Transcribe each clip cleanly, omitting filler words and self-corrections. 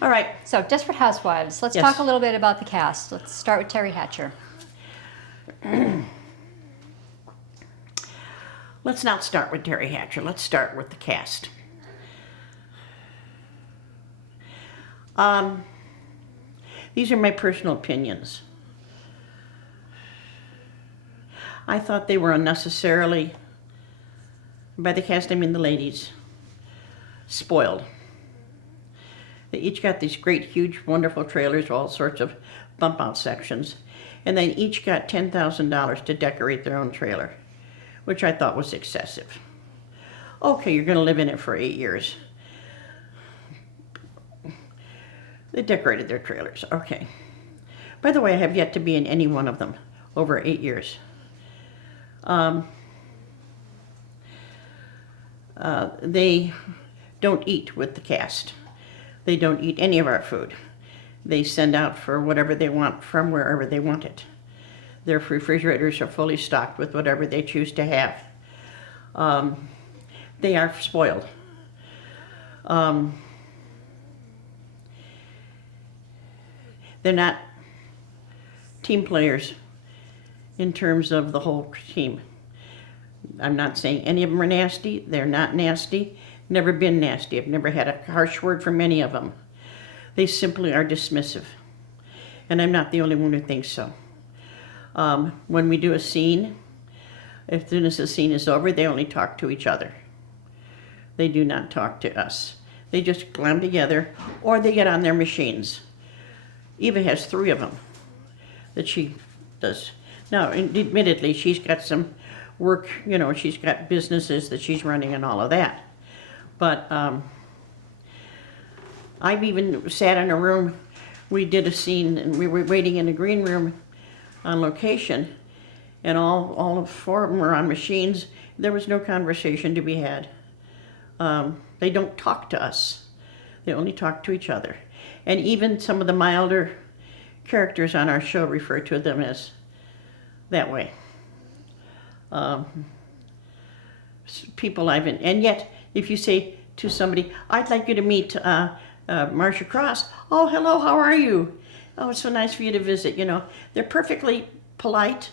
All right. So, Desperate Housewives. Let's Yes. talk a little bit about the cast. Let's start with Terry Hatcher. Let's not start with Terry Hatcher. Let's start with the cast. These are my personal opinions. I thought they were unnecessarily, by the cast I mean the ladies, spoiled. They each got these great, huge, wonderful trailers, all sorts of bump out sections, and they each got $10,000 to decorate their own trailer, which I thought was excessive. Okay, you're going to live in it for 8 years. They decorated their trailers, okay. By the way, I have yet to be in any one of them over 8 years. They don't eat with the cast. They don't eat any of our food. They send out for whatever they want from wherever they want it. Their refrigerators are fully stocked with whatever they choose to have. They are spoiled. They're not team players in terms of the whole team. I'm not saying any of them are nasty. They're not nasty. Never been nasty. I've never had a harsh word from any of them. They simply are dismissive. And I'm not the only one who thinks so. When we do a scene, as soon as the scene is over, they only talk to each other. They do not talk to us. They just glam together, or they get on their machines. Eva has 3 of them that she does. Now, admittedly, she's got some work, you know, she's got businesses that she's running and all of that. But I've even sat in a room, we did a scene and we were waiting in a green room on location, and all 4 of them were on machines. There was no conversation to be had. They don't talk to us. They only talk to each other. And even some of the milder characters on our show refer to them as that way. People and yet if you say to somebody, I'd like you to meet Marcia Cross. Oh, hello, how are you? Oh, it's so nice for you to visit. You know, they're perfectly polite,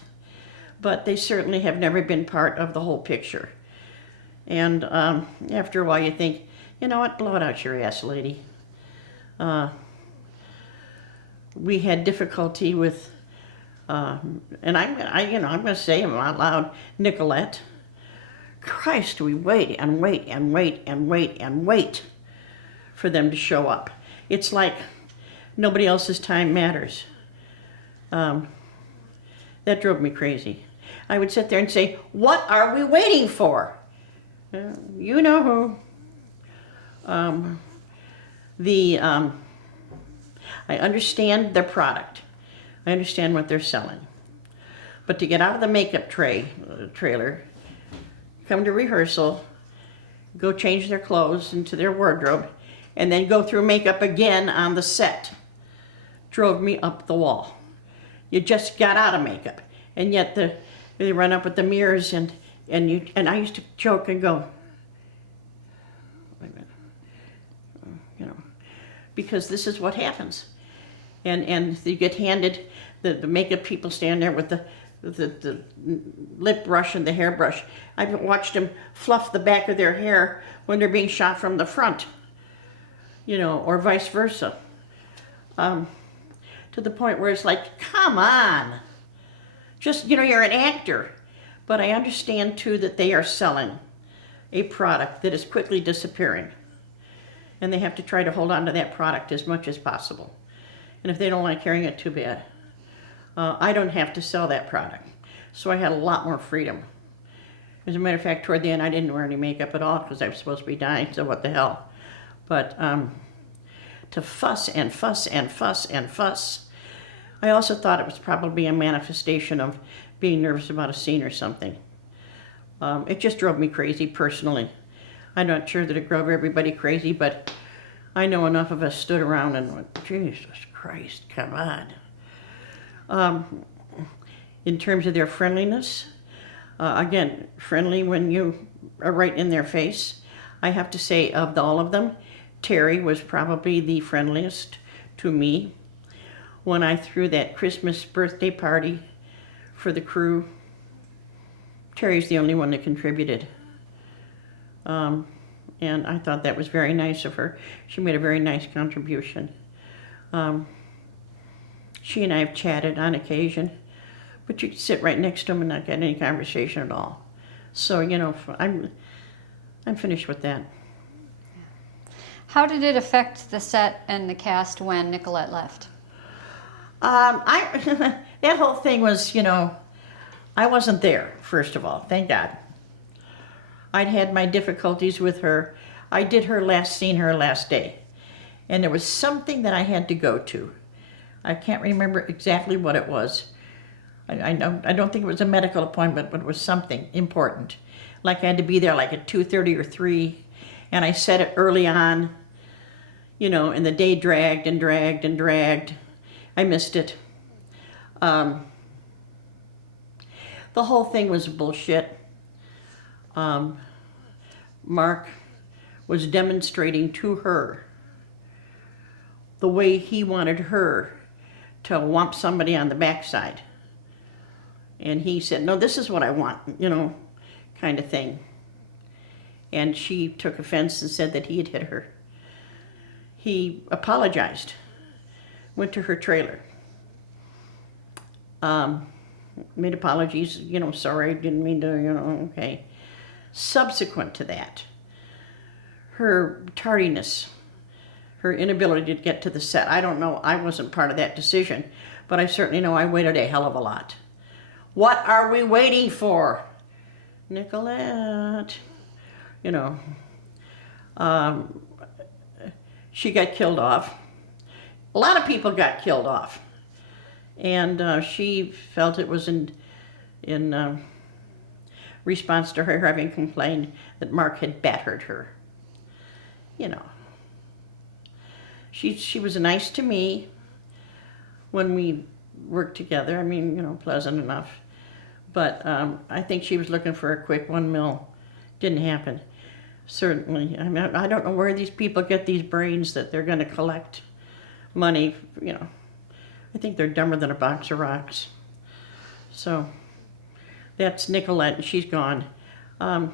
but they certainly have never been part of the whole picture. And after a while you think, you know what, blow it out your ass, lady. We had difficulty with, and I'm going to say them out loud, Nicolette. Christ, we wait and wait and wait and wait and wait for them to show up. It's like nobody else's time matters. That drove me crazy. I would sit there and say, what are we waiting for? You know who. I understand their product. I understand what they're selling. But to get out of the makeup trailer, come to rehearsal, go change their clothes into their wardrobe, and then go through makeup again on the set, drove me up the wall. You just got out of makeup, and yet they run up with the mirrors, and I used to joke and go, wait a minute, you know, because this is what happens. And you get handed, the makeup people stand there with the lip brush and the hairbrush. I've watched them fluff the back of their hair when they're being shot from the front, you know, or vice versa. To the point where it's like, come on. Just, you know, you're an actor. But I understand, too, that they are selling a product that is quickly disappearing. And they have to try to hold on to that product as much as possible. And if they don't like carrying it, too bad. I don't have to sell that product. So I had a lot more freedom. As a matter of fact, toward the end, I didn't wear any makeup at all because I was supposed to be dying, so what the hell. But to fuss and fuss and fuss and fuss, I also thought it was probably a manifestation of being nervous about a scene or something. It just drove me crazy personally. I'm not sure that it drove everybody crazy, but I know enough of us stood around and went, Jesus Christ, come on. In terms of their friendliness, again, friendly when you are right in their face. I have to say, of all of them, Terry was probably the friendliest to me. When I threw that Christmas birthday party for the crew, Terry's the only one that contributed. And I thought that was very nice of her. She made a very nice contribution. She and I have chatted on occasion, but you could sit right next to him and not get any conversation at all. So, you know, I'm finished with that. How did it affect the set and the cast when Nicolette left? That whole thing was, you know, I wasn't there, first of all, thank God. I'd had my difficulties with her. I did her last day, and there was something that I had to go to. I can't remember exactly what it was. I don't think it was a medical appointment, but it was something important. Like I had to be there like at 2:30 or 3, and I said it early on, you know, and the day dragged and dragged and dragged. I missed it. The whole thing was bullshit. Mark was demonstrating to her the way he wanted her to whomp somebody on the backside. And he said, no, this is what I want, you know, kind of thing. And she took offense and said that he had hit her. He apologized, went to her trailer, made apologies, you know, sorry, didn't mean to, you know, okay. Subsequent to that, her tardiness, her inability to get to the set, I don't know, I wasn't part of that decision, but I certainly know I waited a hell of a lot. What are we waiting for? Nicolette, you know, she got killed off. A lot of people got killed off. And she felt it was in response to her having complained that Mark had battered her. You know, she was nice to me when we worked together. I mean, you know, pleasant enough. But I think she was looking for a quick $1 million. Didn't happen. Certainly. I mean, I don't know where these people get these brains that they're going to collect money, you know. I think they're dumber than a box of rocks. So that's Nicolette, and she's gone. I'll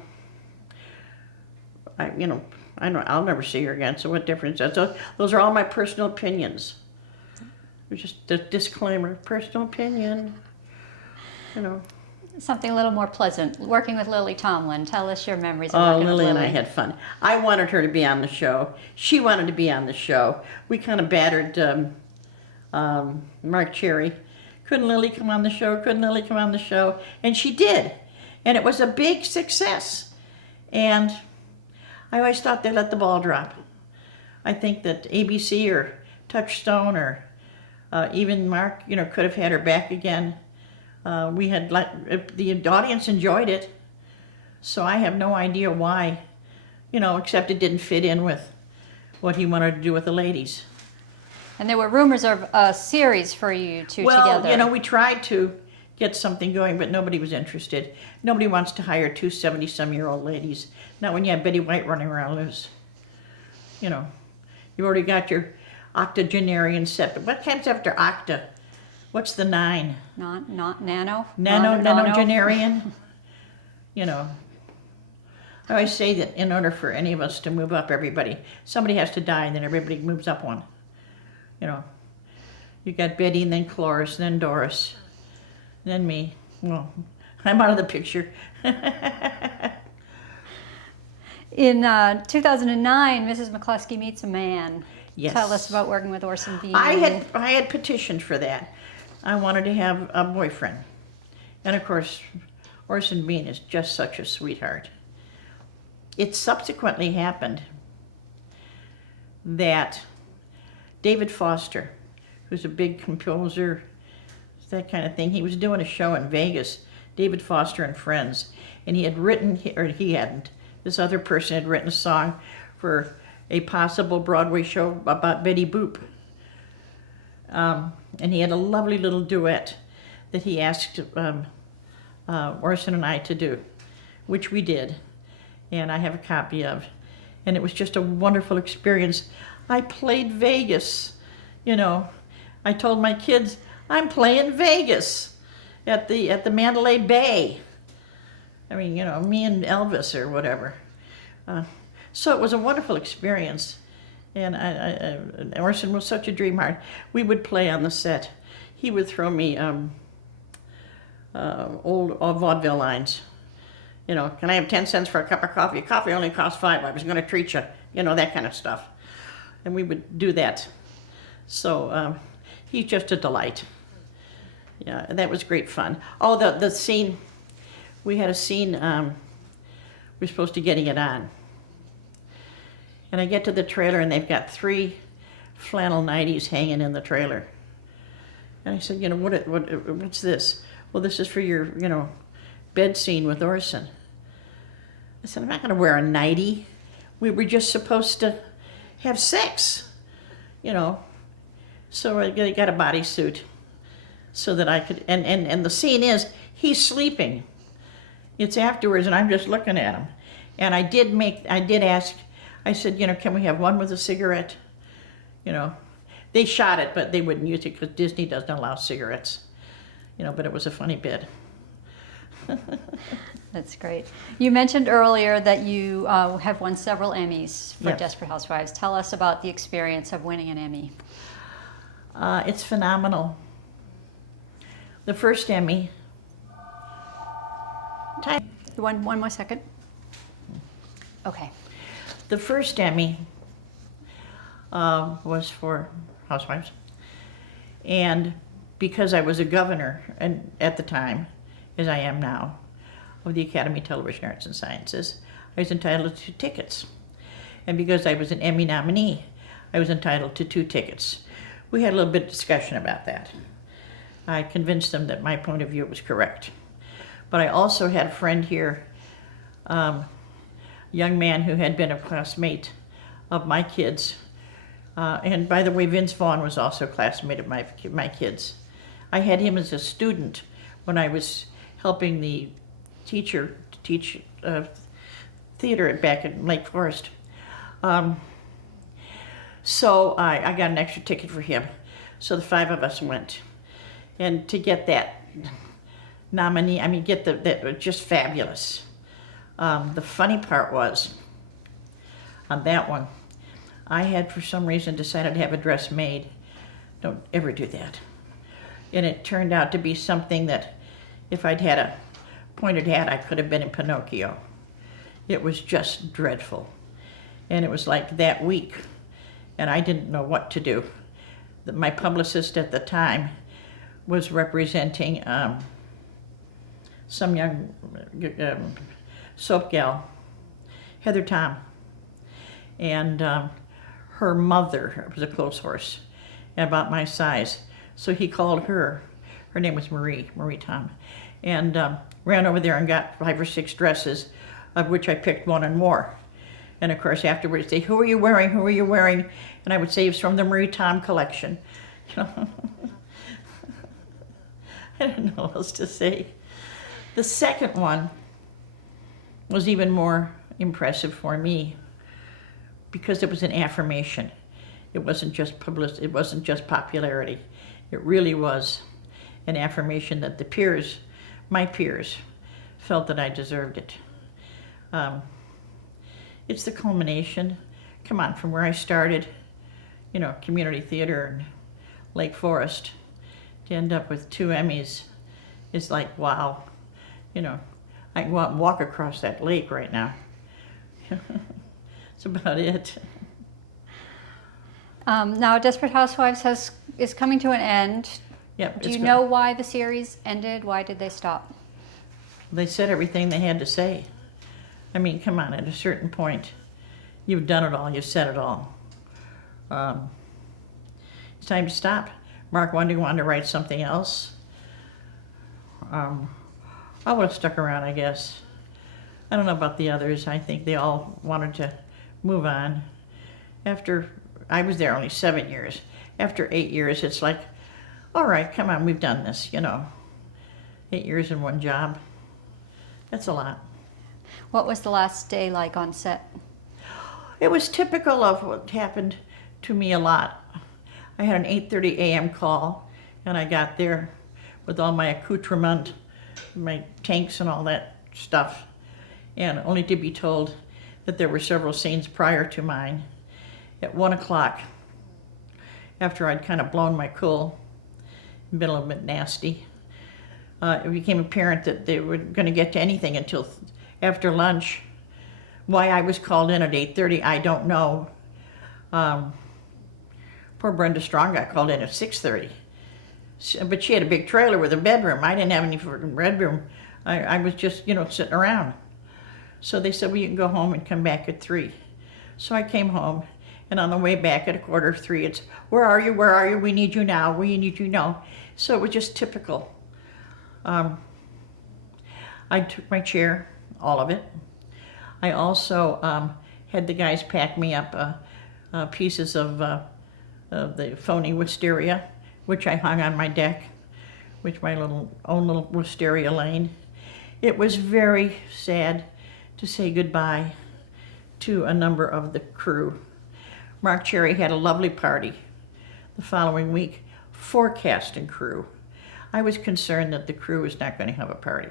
never see her again, so what difference does it? Those are all my personal opinions. Just a disclaimer, personal opinion, you know. Something a little more pleasant. Working with Lily Tomlin. Tell us your memories of Oh, working with Lily Lily. and I had fun. I wanted her to be on the show. She wanted to be on the show. We kind of battered Mark Cherry. Couldn't Lily come on the show? Couldn't Lily come on the show? And she did. And it was a big success. And I always thought they let the ball drop. I think that ABC or Touchstone or even Mark, you know, could have had her back again. We had the audience enjoyed it. So I have no idea why, you know, except it didn't fit in with what he wanted to do with the ladies. And there were rumors of a series for you two Well, together. you know, we tried to get something going, but nobody was interested. Nobody wants to hire two 70-some-year-old ladies. Not when you have Betty White running around loose. You know, you already got your octogenarian set. But what comes after octa? What's the 9? Not nano? Nonagenarian? You know. I always say that in order for any of us to move up everybody, somebody has to die and then everybody moves up one. You know, you got Betty and then Cloris and then Doris, and then me. Well, I'm out of the picture. In 2009, Mrs. McCluskey meets a man. Yes. Tell us about working with Orson Bean. I had petitioned for that. I wanted to have a boyfriend. And of course, Orson Bean is just such a sweetheart. It subsequently happened that David Foster, who's a big composer, that kind of thing, he was doing a show in Vegas, David Foster and Friends, and he hadn't, this other person had written a song for a possible Broadway show about Betty Boop. And he had a lovely little duet that he asked Orson and I to do, which we did, and I have a copy of. and it was just a wonderful experience. I played Vegas, you know. I told my kids, I'm playing Vegas at the Mandalay Bay. I mean, you know, me and Elvis or whatever. So it was a wonderful experience. And Orson was such a dream heart. We would play on the set. He would throw me old vaudeville lines. You know, can I have 10 cents for a cup of coffee? Coffee only costs 5. I was going to treat you. You know, that kind of stuff. And we would do that. So he's just a delight. Yeah, that was great fun. Oh, the scene, we had a scene, we were supposed to getting it on. And I get to the trailer and they've got 3 flannel nighties hanging in the trailer. And I said, you know, what's this? Well, this is for your, you know, bed scene with Orson. I said, I'm not going to wear a nightie. We were just supposed to have sex, you know. So I got a bodysuit so that I could, and the scene is, he's sleeping. It's afterwards and I'm just looking at him. And I did ask, I said, you know, can we have one with a cigarette? You know, they shot it, but they wouldn't use it because Disney doesn't allow cigarettes. You know, but it was a funny bit. That's great. You mentioned earlier that you have won several Emmys for Yes. Desperate Housewives. Tell us about the experience of winning an Emmy. It's phenomenal. The first Emmy. One more second. Okay. The first Emmy was for Housewives. And because I was a governor and at the time, as I am now, of the Academy of Television Arts and Sciences, I was entitled to 2 tickets. And because I was an Emmy nominee, I was entitled to 2 tickets. We had a little bit of discussion about that. I convinced them that my point of view was correct. But I also had a friend here, young man who had been a classmate of my kids. And by the way, Vince Vaughn was also a classmate of my kids. I had him as a student when I was helping the teacher to teach theater back in Lake Forest. So I got an extra ticket for him. So the 5 of us went. And to get that nominee, I mean, that was just fabulous. The funny part was, on that one, I had for some reason decided to have a dress made. Don't ever do that. And it turned out to be something that if I'd had a pointed hat, I could have been in Pinocchio. It was just dreadful. And it was like that week, and I didn't know what to do. My publicist at the time was representing some young soap gal, Heather Tom, and her mother was a clothes horse, about my size. So he called her name was Marie Tom, and ran over there and got 5 or 6 dresses, of which I picked one and wore. And of course afterwards they, who are you wearing, who are you wearing? And I would say it's from the Marie Tom collection. You know? I don't know what else to say. The second one was even more impressive for me because it was an affirmation. It wasn't just publicity, it wasn't just popularity. It really was an affirmation that the peers, my peers, felt that I deserved it. It's the culmination, come on, from where I started, you know, community theater in Lake Forest, to end up with 2 Emmys is like, wow. You know, I can go out and walk across that lake right now. That's about it. Now, Desperate Housewives is coming to an end. Yep, Do you know why the series ended? Why did they stop? They said everything they had to say. I mean, come on, at a certain point, you've done it all, you've said it all. It's time to stop. Mark wanted to write something else. I would have stuck around, I guess. I don't know about the others. I think they all wanted to move on. After, I was there only 7 years. After 8 years, it's like, all right, come on, we've done this, you know. 8 years in one job. That's a lot. What was the last day like on set? It was typical of what happened to me a lot. I had an 8:30 a.m. call, and I got there with all my accoutrement, my tanks and all that stuff, and only to be told that there were several scenes prior to mine. At 1 o'clock, after I'd kind of blown my cool, been a little bit nasty, it became apparent that they were going to get to anything until after lunch. Why I was called in at 8:30, I don't know. Poor Brenda Strong got called in at 6:30. But she had a big trailer with a bedroom. I didn't have any bedroom. I was just, sitting around. So they said, well, you can go home and come back at 3. So I came home, and on the way back at 2:45, it's, where are you? Where are you? We need you now. We need you now. So it was just typical. I took my chair, all of it. I also had the guys pack me up pieces of the phony wisteria, which I hung on my deck, with my own little wisteria lane. It was very sad to say goodbye to a number of the crew. Mark Cherry had a lovely party the following week for cast and crew. I was concerned that the crew was not going to have a party,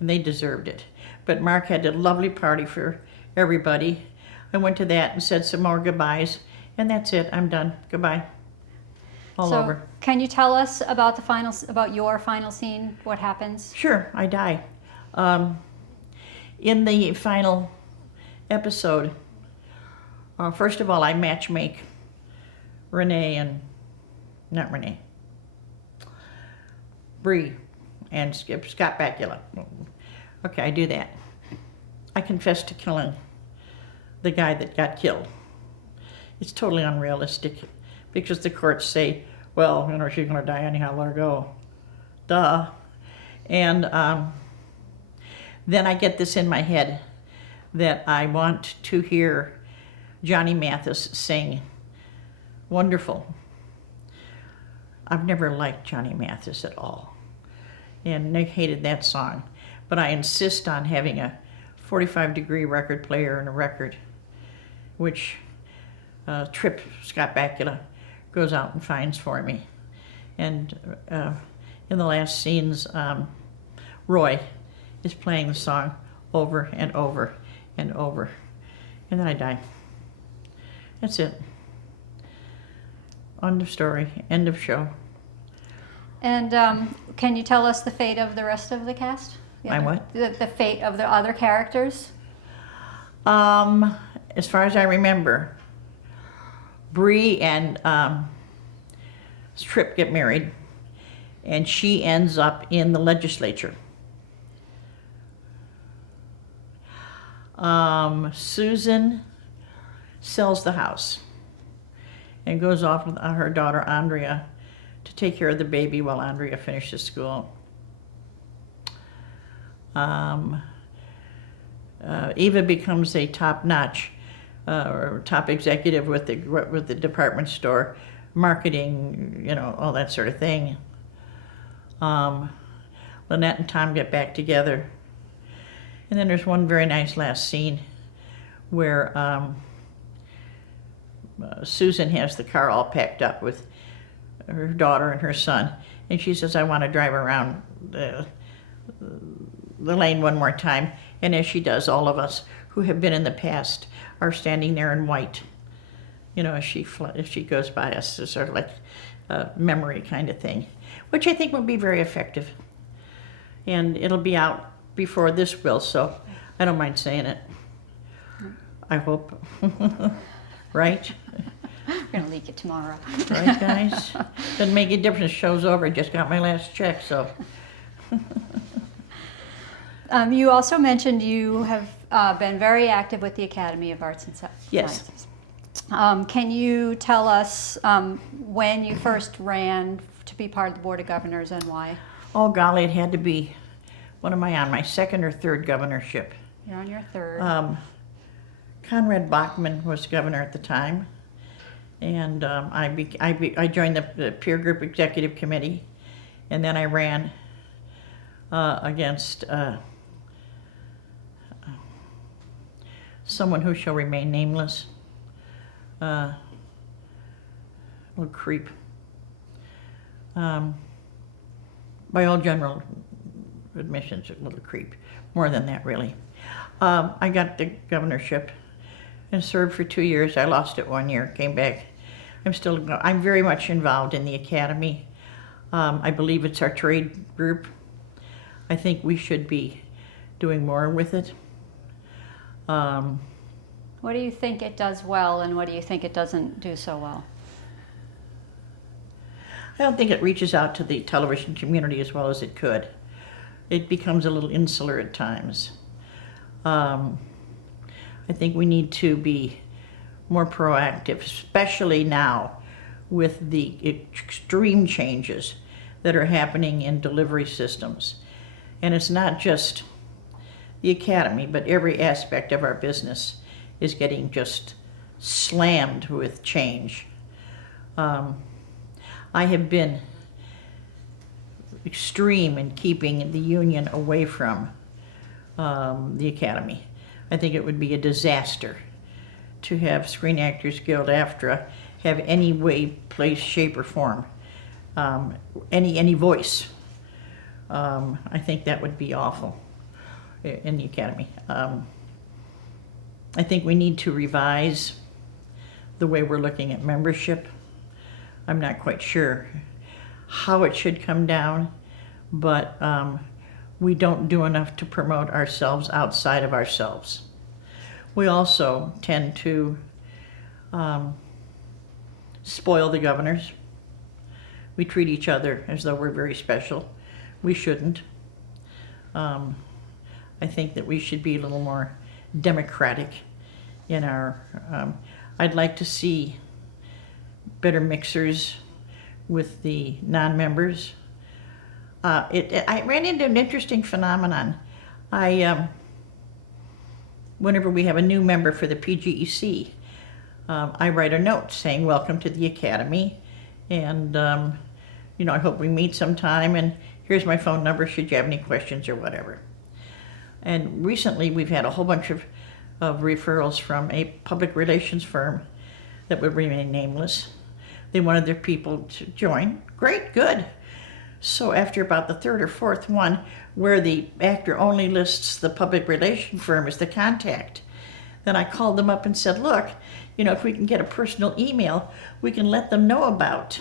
and they deserved it. But Mark had a lovely party for everybody. I went to that and said some more goodbyes, and that's it. I'm done. Goodbye. All over. Can you tell us about your final scene? What happens? Sure, I die. In the final episode, first of all, I matchmake Bree and Scott Bakula. Okay, I do that. I confess to killing the guy that got killed. It's totally unrealistic because the courts say, well, she's going to die anyhow, let her go. Duh. And then I get this in my head that I want to hear Johnny Mathis sing Wonderful. I've never liked Johnny Mathis at all, and Nick hated that song. But I insist on having a 45-degree record player and a record, which Trip, Scott Bakula, goes out and finds for me. And in the last scenes, Roy is playing the song over and over and over. And then I die. That's it. End of story. End of show. And can you tell us the fate of the rest of the cast? What? The fate of the other characters? As far as I remember, Bree and Trip get married, and she ends up in the legislature. Susan sells the house and goes off with her daughter Andrea to take care of the baby while Andrea finishes school. Eva becomes a top-notch or top executive with the department store, marketing, all that sort of thing. Lynette and Tom get back together. And then there's one very nice last scene where Susan has the car all packed up with her daughter and her son, and she says, I want to drive around the lane one more time. And as she does, all of us who have been in the past are standing there in white, as she goes by us. It's sort of like a memory kind of thing, which I think will be very effective. And it'll be out before this will, so I don't mind saying it. I hope. Right? We're going to leak it tomorrow. Right, guys? Doesn't make a difference. Show's over. I just got my last check, so. You also mentioned you have been very active with the Academy of Arts and Yes. Sciences. Can you tell us when you first ran to be part of the Board of Governors and why? Oh, golly, it had to be, what am I on, my second or third governorship? You're on your third. Conrad Bachman was governor at the time, and I joined the peer group executive committee, and then I ran against someone who shall remain nameless. Little creep. By all general admissions, a little creep. More than that, really. I got the governorship and served for 2 years. I lost it 1 year, came back. I'm very much involved in the academy. I believe it's our trade group. I think we should be doing more with it. What do you think it does well, and what do you think it doesn't do so well? I don't think it reaches out to the television community as well as it could. It becomes a little insular at times. I think we need to be more proactive, especially now with the extreme changes that are happening in delivery systems. And it's not just the academy, but every aspect of our business is getting just slammed with change. I have been extreme in keeping the union away from the academy. I think it would be a disaster to have Screen Actors Guild AFTRA have any way, place, shape, or form, any voice. I think that would be awful in the academy. I think we need to revise the way we're looking at membership. I'm not quite sure how it should come down, but we don't do enough to promote ourselves outside of ourselves. We also tend to spoil the governors. We treat each other as though we're very special. We shouldn't. I think that we should be a little more democratic in our, I'd like to see better mixers with the non-members. I ran into an interesting phenomenon. Whenever we have a new member for the PGEC, I write a note saying, welcome to the academy, and I hope we meet sometime, and here's my phone number should you have any questions or whatever. And recently we've had a whole bunch of referrals from a public relations firm that would remain nameless. They wanted their people to join. Great, good. So after about the third or fourth one, where the actor only lists the public relation firm as the contact, then I called them up and said, look, if we can get a personal email, we can let them know about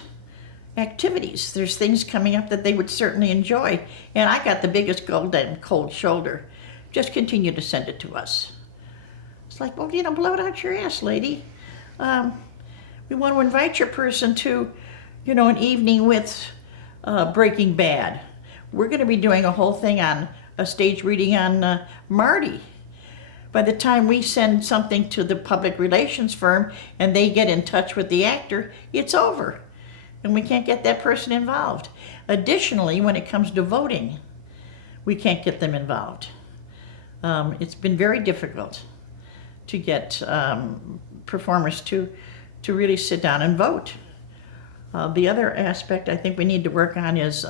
activities. There's things coming up that they would certainly enjoy. And I got the biggest golden cold shoulder. Just continue to send it to us. It's like, well, blow it out your ass, lady. We want to invite your person to, an evening with Breaking Bad. We're going to be doing a whole thing on a stage reading on Marty. By the time we send something to the public relations firm and they get in touch with the actor, it's over. And we can't get that person involved. Additionally, when it comes to voting, we can't get them involved. It's been very difficult to get performers to really sit down and vote. The other aspect I think we need to work on is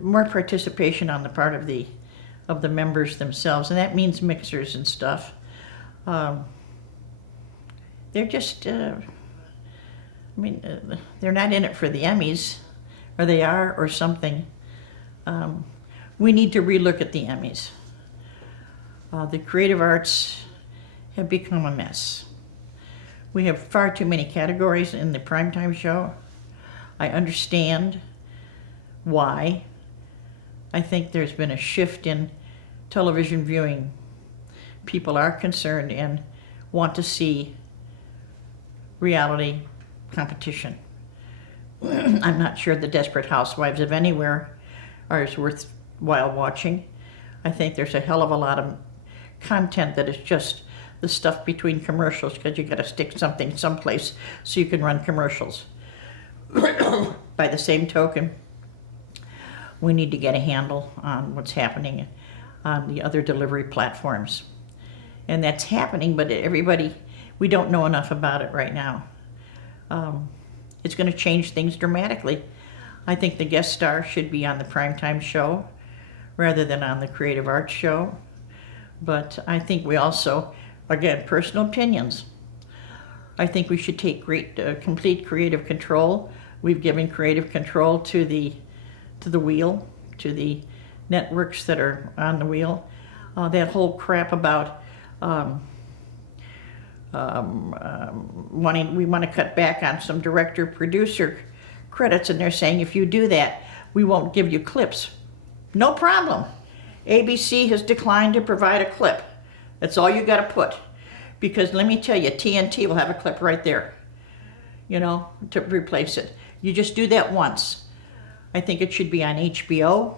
more participation on the part of the members themselves, and that means mixers and stuff. They're just, they're not in it for the Emmys, or they are, or something. We need to relook at the Emmys. The creative arts have become a mess. We have far too many categories in the primetime show. I understand why. I think there's been a shift in television viewing. People are concerned and want to see reality competition. I'm not sure the Desperate Housewives of Anywhere are as worthwhile watching. I think there's a hell of a lot of content that is just the stuff between commercials, because you got to stick something someplace so you can run commercials. By the same token, we need to get a handle on what's happening on the other delivery platforms. And that's happening, but we don't know enough about it right now. It's going to change things dramatically. I think the guest star should be on the primetime show rather than on the Creative Arts Show. But I think we also, again, personal opinions. I think we should take complete creative control. We've given creative control to the wheel, to the networks that are on the wheel. That whole crap about we want to cut back on some director-producer credits, and they're saying if you do that, we won't give you clips. No problem. ABC has declined to provide a clip. That's all you got to put. Because let me tell you, TNT will have a clip right there, to replace it. You just do that once. I think it should be on HBO.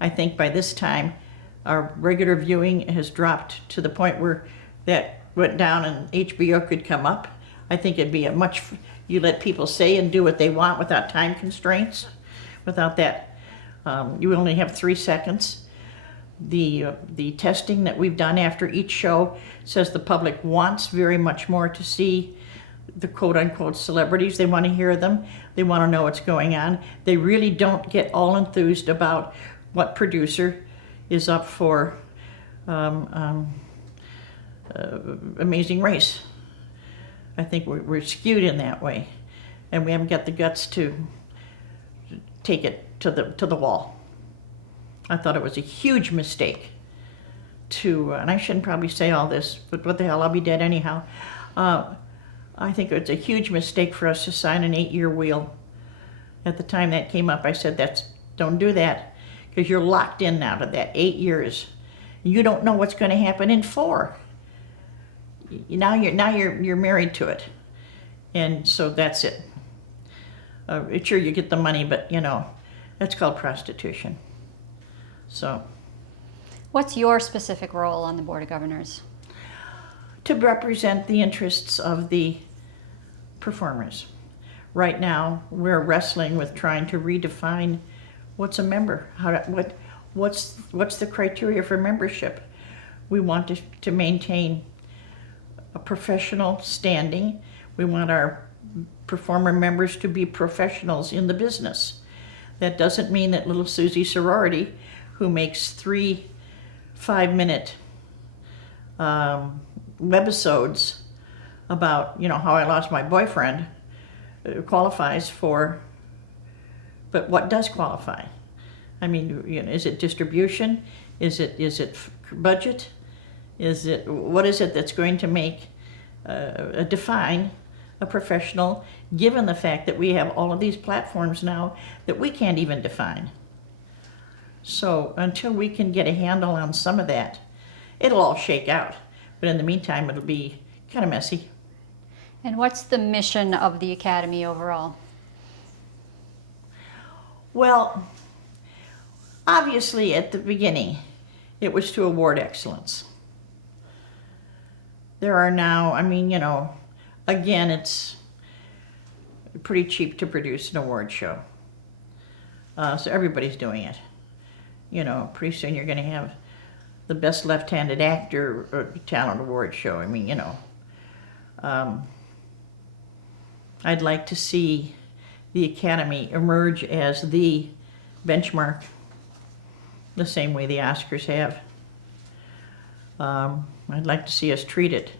I think by this time, our regular viewing has dropped to the point where that went down and HBO could come up. I think it'd be you let people say and do what they want without time constraints, without that. You only have 3 seconds. The testing that we've done after each show says the public wants very much more to see the quote-unquote celebrities. They want to hear them. They want to know what's going on. They really don't get all enthused about what producer is up for Amazing Race. I think we're skewed in that way, and we haven't got the guts to take it to the wall. I thought it was a huge mistake and I shouldn't probably say all this, but what the hell, I'll be dead anyhow. I think it's a huge mistake for us to sign an 8-year wheel. At the time that came up, I said, don't do that, because you're locked in now to that 8 years. You don't know what's going to happen in 4. Now you're married to it, and so that's it. Sure, you get the money, but that's called prostitution. So, what's your specific role on the Board of Governors? To represent the interests of the performers. Right now, we're wrestling with trying to redefine what's a member. What's the criteria for membership? We want to maintain a professional standing. We want our performer members to be professionals in the business. That doesn't mean that little Susie Sorority, who makes 3 5-minute webisodes about how I lost my boyfriend, qualifies for. But what does qualify? I mean, is it distribution? Is it budget? What is it that's going to make define a professional, given the fact that we have all of these platforms now that we can't even define? So until we can get a handle on some of that, it'll all shake out. But in the meantime, it'll be kind of messy. And what's the mission of the Academy overall? Well, obviously at the beginning, it was to award excellence. There are now, again, it's pretty cheap to produce an award show. So everybody's doing it. Pretty soon you're going to have the best left-handed actor or talent award show. I'd like to see the Academy emerge as the benchmark, the same way the Oscars have. I'd like to see us treat it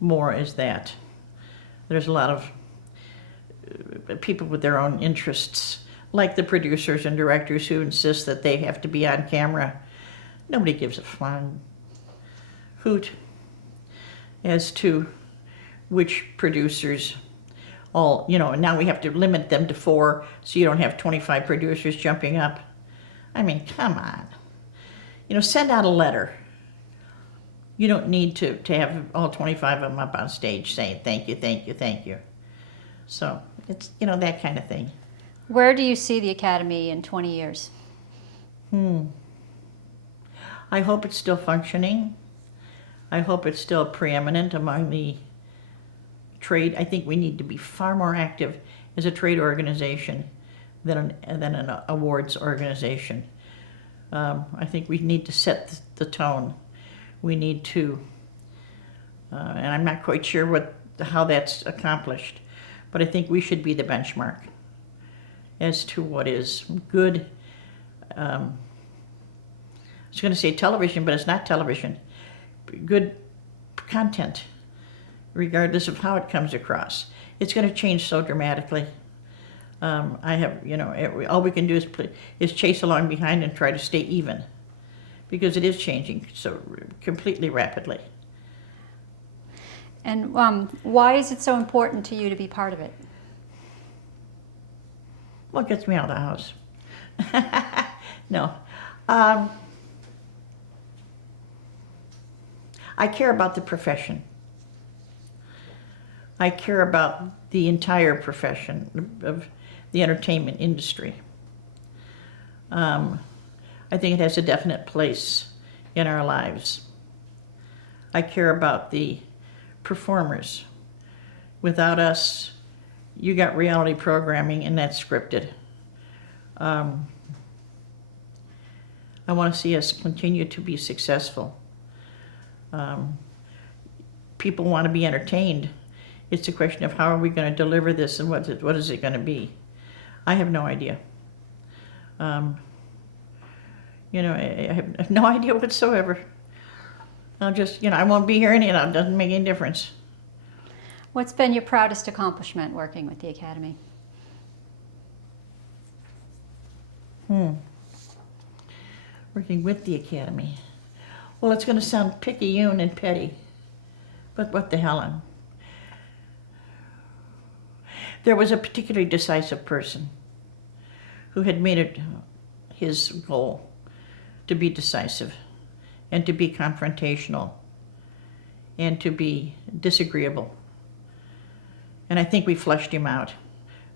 more as that. There's a lot of people with their own interests, like the producers and directors who insist that they have to be on camera. Nobody gives a flying hoot as to which producers and now we have to limit them to 4 so you don't have 25 producers jumping up. Come on. Send out a letter. You don't need to have all 25 of them up on stage saying thank you, thank you, thank you. So it's, that kind of thing. Where do you see the Academy in 20 years? I hope it's still functioning. I hope it's still preeminent among the trade. I think we need to be far more active as a trade organization than an awards organization. I think we need to set the tone. We need to, and I'm not quite sure how that's accomplished, but I think we should be the benchmark as to what is good was going to say television, but it's not television. Good content, regardless of how it comes across. It's going to change so dramatically. I have, all we can do is chase along behind and try to stay even, because it is changing so completely rapidly. And why is it so important to you to be part of it? Well, it gets me out of the house. No. I care about the profession. I care about the entire profession of the entertainment industry. I think it has a definite place in our lives. I care about the performers. Without us, you got reality programming, and that's scripted. I want to see us continue to be successful. People want to be entertained. It's a question of how are we going to deliver this, and what is it going to be? I have no idea. I have no idea whatsoever. I'll just, I won't be here anyhow. It doesn't make any difference. What's been your proudest accomplishment working with the Academy? Working with the Academy. Well, it's going to sound picayune and petty, but what the hell? There was a particularly decisive person who had made it his goal to be decisive and to be confrontational and to be disagreeable. And I think we flushed him out.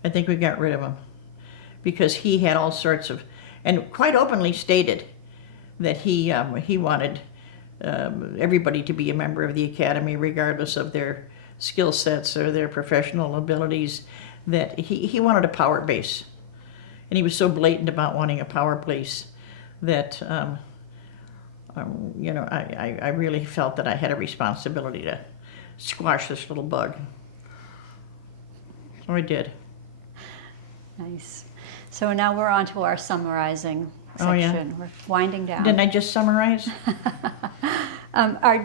I think we got rid of him because he had all sorts of, and quite openly stated that he wanted everybody to be a member of the Academy regardless of their skill sets or their professional abilities, that he wanted a power base. And he was so blatant about wanting a power base that, I really felt that I had a responsibility to squash this little bug. So I did. Nice. So now we're on to our summarizing section. Oh, yeah. We're winding down. Didn't I just summarize? Do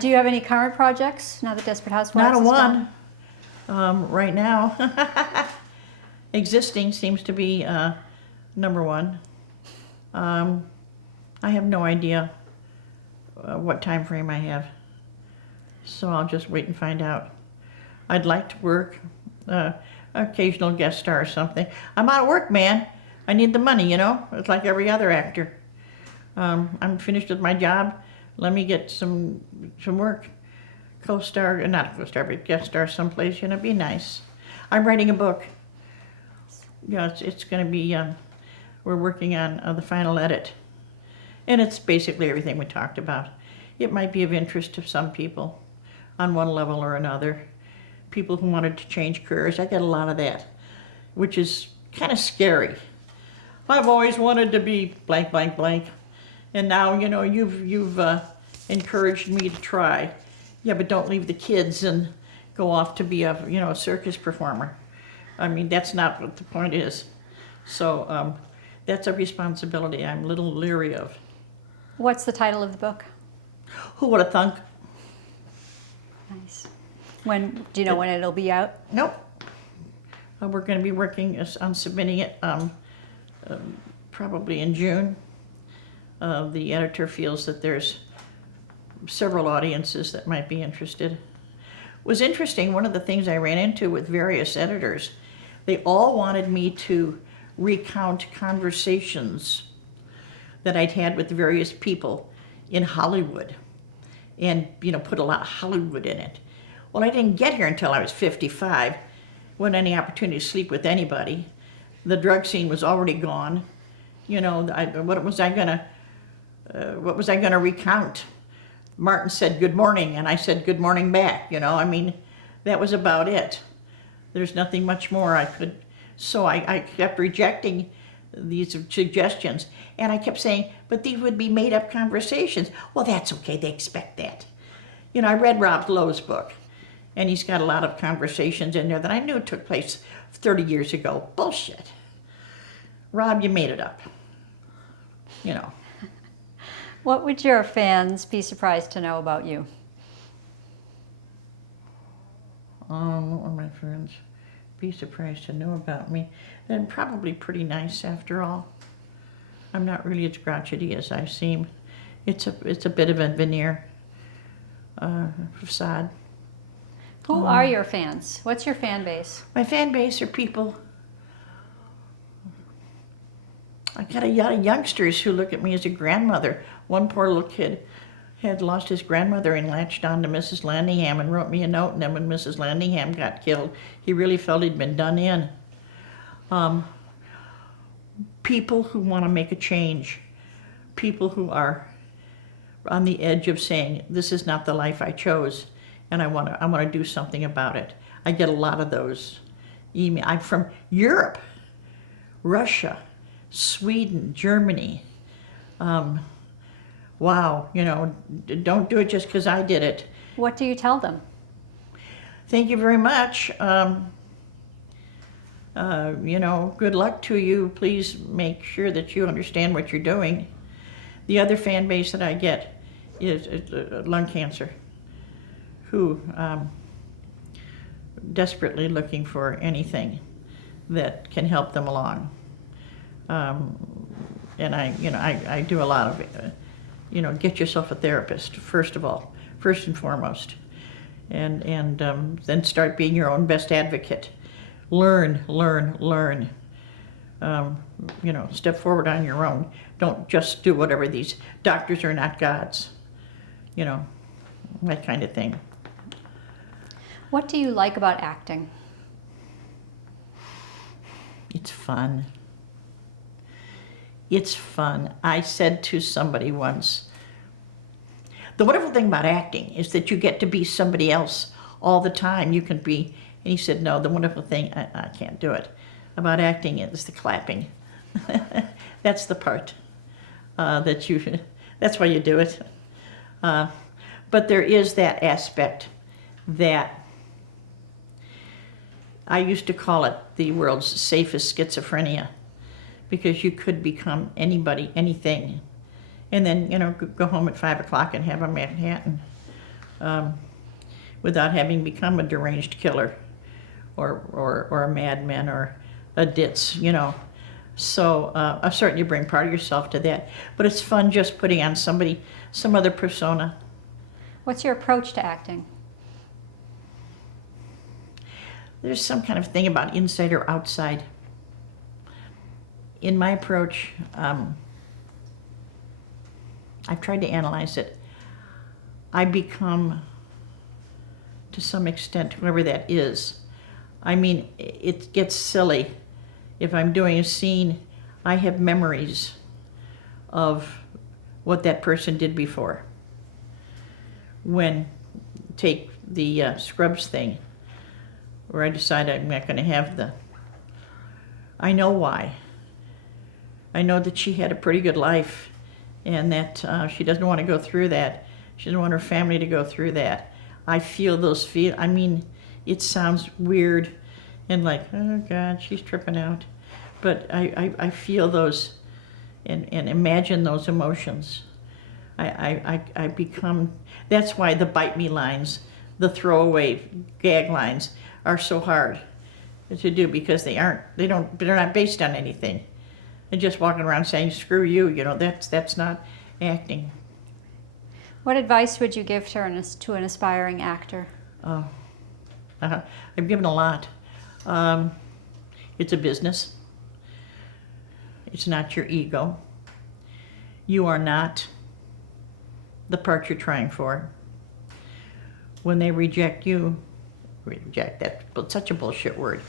you have any current projects now that Desperate Housewives Not a is one. done? Right now. Existing seems to be number one. I have no idea what time frame I have, so I'll just wait and find out. I'd like to work, occasional guest star or something. I'm out of work, man. I need the money, It's like every other actor. I'm finished with my job. Let me get some work. Co-star, not co-star, but guest star someplace, be nice. I'm writing a book. Yeah, it's going to be, we're working on the final edit. And it's basically everything we talked about. It might be of interest to some people on one level or another. People who wanted to change careers, I get a lot of that, which is kind of scary. I've always wanted to be blank, blank, blank. And now, you've encouraged me to try. Yeah, but don't leave the kids and go off to be a circus performer. I mean, that's not what the point is. So that's a responsibility I'm a little leery of. What's the title of the book? Who would have thunk? Nice. Do you know when it'll be out? Nope. We're going to be working on submitting it probably in June. The editor feels that there's several audiences that might be interested. It was interesting, one of the things I ran into with various editors, they all wanted me to recount conversations that I'd had with various people in Hollywood and, put a lot of Hollywood in it. Well, I didn't get here until I was 55, when any opportunity to sleep with anybody. The drug scene was already gone. What was I gonna recount? Martin said good morning, and I said good morning back. That was about it. There's nothing much more I could. So I kept rejecting these suggestions, and I kept saying, but these would be made-up conversations. Well, that's okay. They expect that. I read Rob Lowe's book, and he's got a lot of conversations in there that I knew took place 30 years ago. Bullshit. Rob, you made it up. What would your fans be surprised to know about you? What would my friends be surprised to know about me? Then probably pretty nice after all. I'm not really as crotchety as I seem. It's a bit of a veneer, facade. Who are your fans? What's your fan base? My fan base are people. I got a lot of youngsters who look at me as a grandmother. One poor little kid had lost his grandmother and latched on to Mrs. Landingham and wrote me a note, and then when Mrs. Landingham got killed, he really felt he'd been done in. People who want to make a change. People who are on the edge of saying, this is not the life I chose, and I want to do something about it. I get a lot of those emails. I'm from Europe, Russia, Sweden, Germany. Wow, don't do it just because I did it. What do you tell them? Thank you very much. Good luck to you. Please make sure that you understand what you're doing. The other fan base that I get is lung cancer, who desperately looking for anything that can help them along. And I do a lot of, get yourself a therapist, first and foremost. And then start being your own best advocate. Learn. Step forward on your own. Don't just do whatever these doctors are not gods. That kind of thing. What do you like about acting? It's fun. It's fun. I said to somebody once, the wonderful thing about acting is that you get to be somebody else all the time. You can be, and he said, no, the wonderful thing, I can't do it, about acting is the clapping. That's the part that's why you do it. But there is that aspect that I used to call it the world's safest schizophrenia, because you could become anybody, anything, and then go home at 5 o'clock and have a Manhattan without having become a deranged killer or a madman or a ditz, So I'm starting to bring part of yourself to that, but it's fun just putting on some other persona. What's your approach to acting? There's some kind of thing about inside or outside. In my approach, I've tried to analyze it. I become, to some extent, whoever that is. I mean, it gets silly. If I'm doing a scene, I have memories of what that person did before. Take the Scrubs thing, where I decide I'm not going to have I know why. I know that she had a pretty good life, and that she doesn't want to go through that. She doesn't want her family to go through that. I feel those I mean, it sounds weird and like, oh God, she's tripping out. But I feel those and imagine those emotions. I become, that's why the bite me lines, the throwaway gag lines are so hard to do, because they're not based on anything. They're just walking around saying, screw you, that's not acting. What advice would you give to an aspiring actor? I've given a lot. It's a business. It's not your ego. You are not the part you're trying for. When they reject, that's such a bullshit word.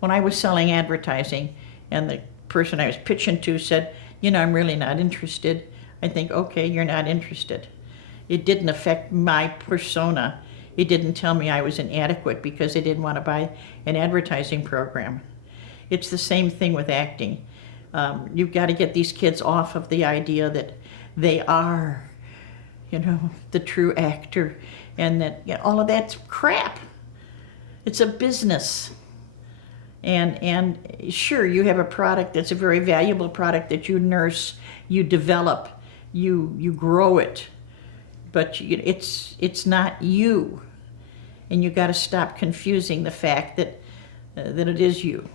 When I was selling advertising and the person I was pitching to said, I'm really not interested, I think, okay, you're not interested. It didn't affect my persona. It didn't tell me I was inadequate because they didn't want to buy an advertising program. It's the same thing with acting. You've got to get these kids off of the idea that they are, the true actor, and that all of that's crap. It's a business. And sure, you have a product that's a very valuable product that you nurse, you develop, you grow it, but it's not you, and you got to stop confusing the fact that it is you.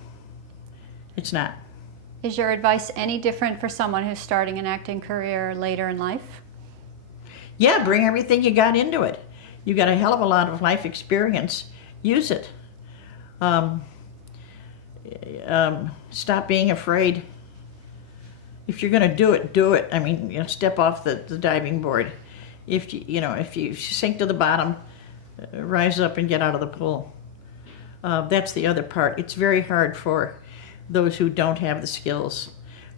It's not. Is your advice any different for someone who's starting an acting career later in life? Yeah, bring everything you got into it. You got a hell of a lot of life experience. Use it. Stop being afraid. If you're going to do it, do it. I mean, step off the diving board. If you sink to the bottom, rise up and get out of the pool. That's the other part. It's very hard for those who don't have the skills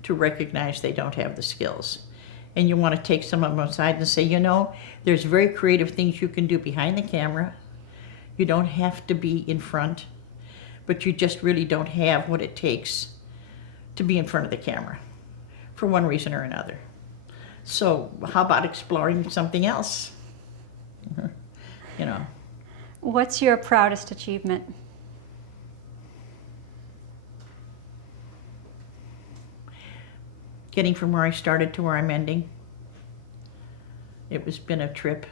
to recognize they don't have the skills. And you want to take some of them aside and say, there's very creative things you can do behind the camera. You don't have to be in front, but you just really don't have what it takes to be in front of the camera for one reason or another. So how about exploring something else? What's your proudest achievement? Getting from where I started to where I'm ending. It's been a trip,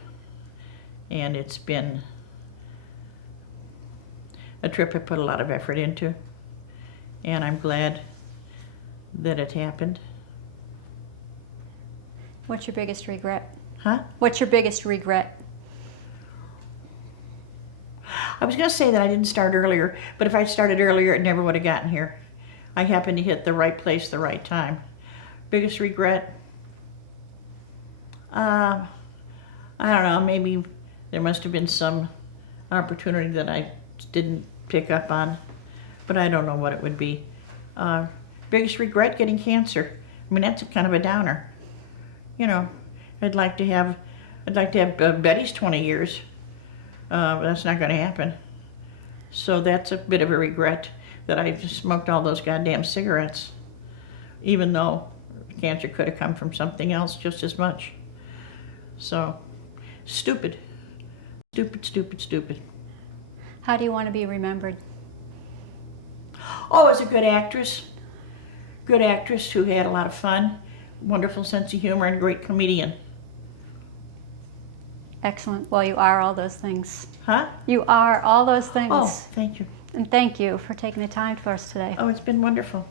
and it's been a trip I put a lot of effort into, and I'm glad that it happened. What's your biggest regret? Huh? What's your biggest regret? I was going to say that I didn't start earlier, but if I'd started earlier, it never would have gotten here. I happened to hit the right place the right time. Biggest regret? I don't know, maybe there must have been some opportunity that I didn't pick up on, but I don't know what it would be. Biggest regret, getting cancer. I mean, that's kind of a downer. I'd like to have Betty's 20 years. But that's not going to happen. So that's a bit of a regret that I smoked all those goddamn cigarettes, even though cancer could have come from something else just as much. So, stupid. Stupid, stupid, stupid. How do you want to be remembered? Oh, as a good actress. Good actress who had a lot of fun, wonderful sense of humor, and great comedian. Excellent. Well, you are all those things. Huh? You are all those things. Oh, thank you. And thank you for taking the time for us today. Oh, it's been wonderful.